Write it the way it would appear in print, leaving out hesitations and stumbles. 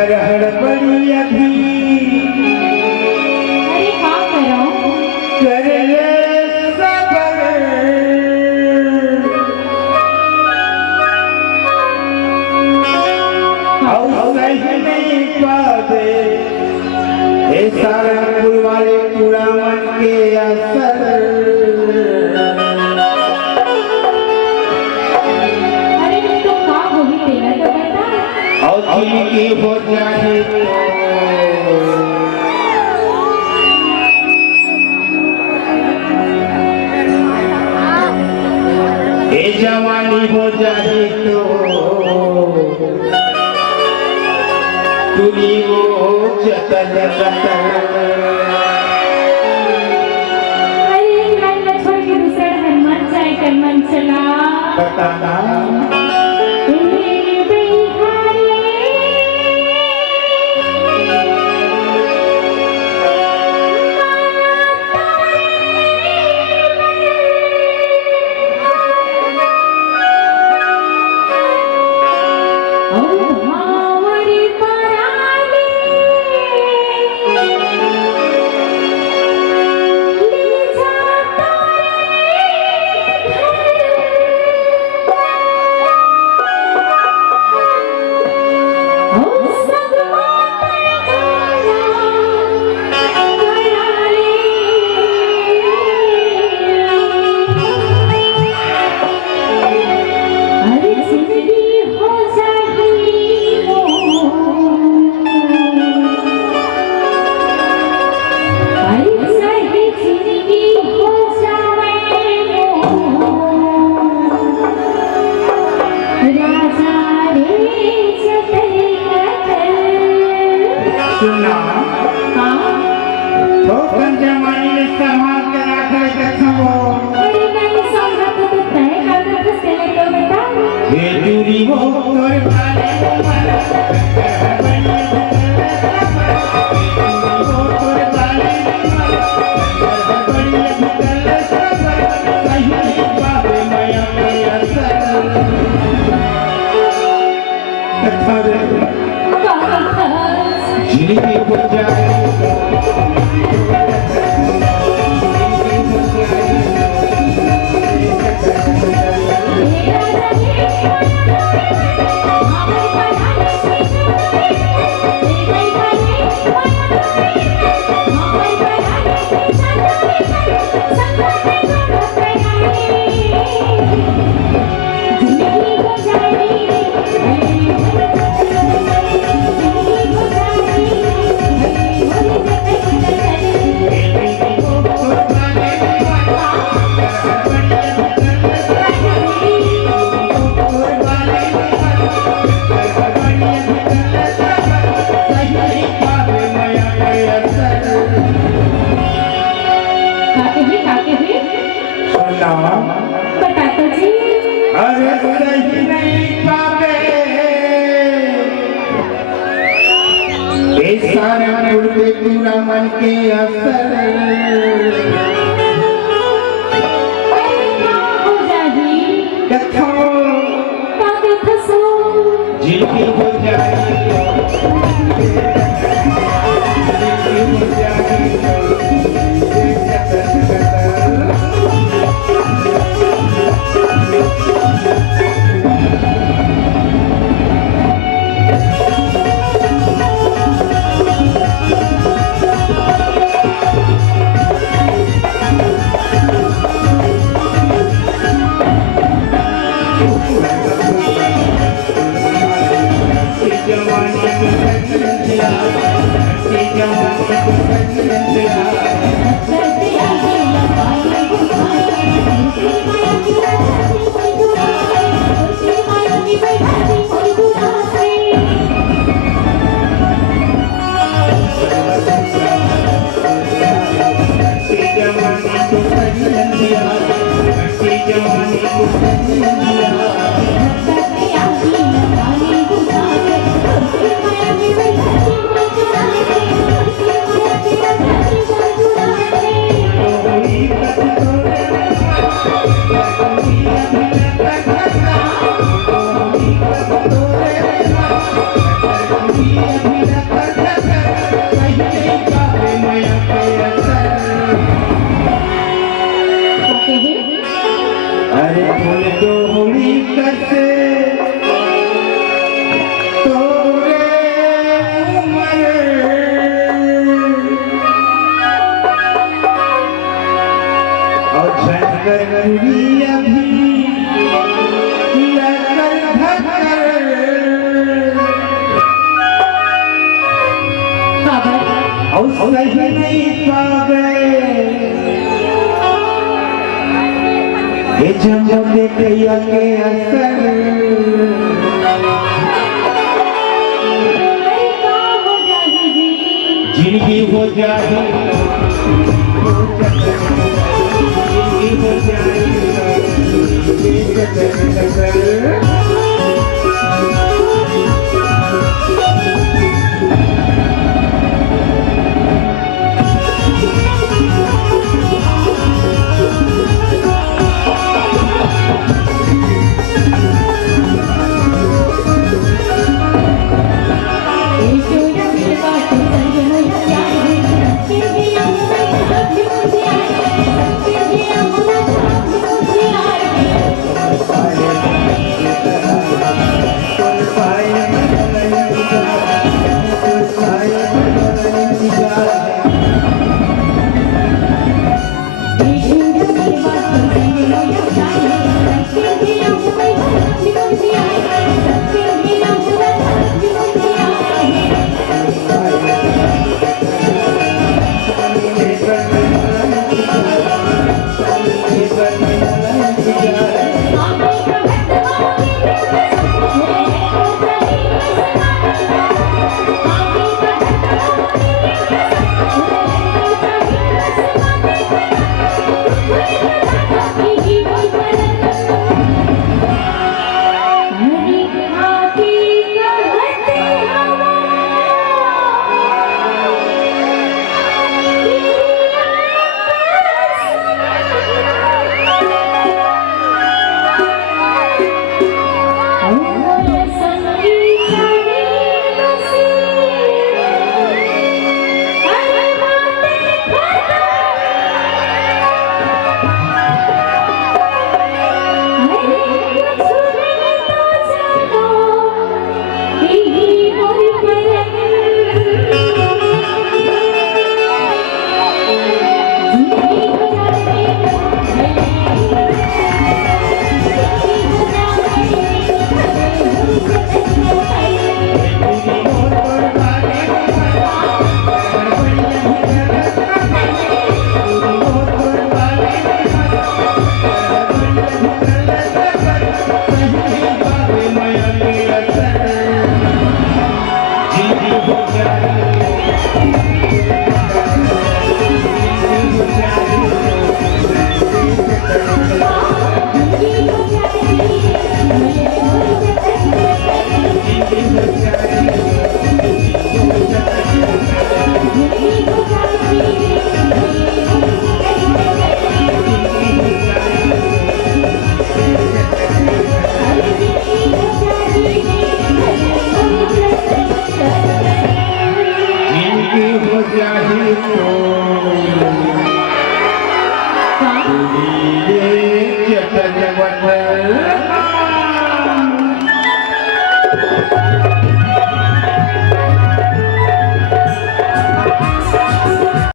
मगर हड़बड़ी अभी अरे हाँ करो कर ले सबर और सही नहीं पावे ये सारंगपुर वाले पूरा मन के असर। अरे तो कहाँ होगी तेरा तो बता और जिंदगी हो जाए ये जवानी हो जाए तो तुरी वो चतल कतल। अरे घर में छोड़ के दूसरा हनुमान चाहे कर मांचला बताना सुना तो कम जमाने में संभाल के रख ले कछवो। अरे नहीं संभाल तो तय कर दे फसले तो बता ये दूरी वो तोर वाले जिंदगी हो जाए बताता जी। अरे सही नहीं पावे ये सारा मुर्दे पूरा मन के असर। हो जाही कथो काके फसो जिंदगी हो जाए जिंदगी हो जाए जवानी में मगर पूरी अभी लकर धकर और सही नहीं पावे ये जन्म देखिया के असर जिंदगी हो जाए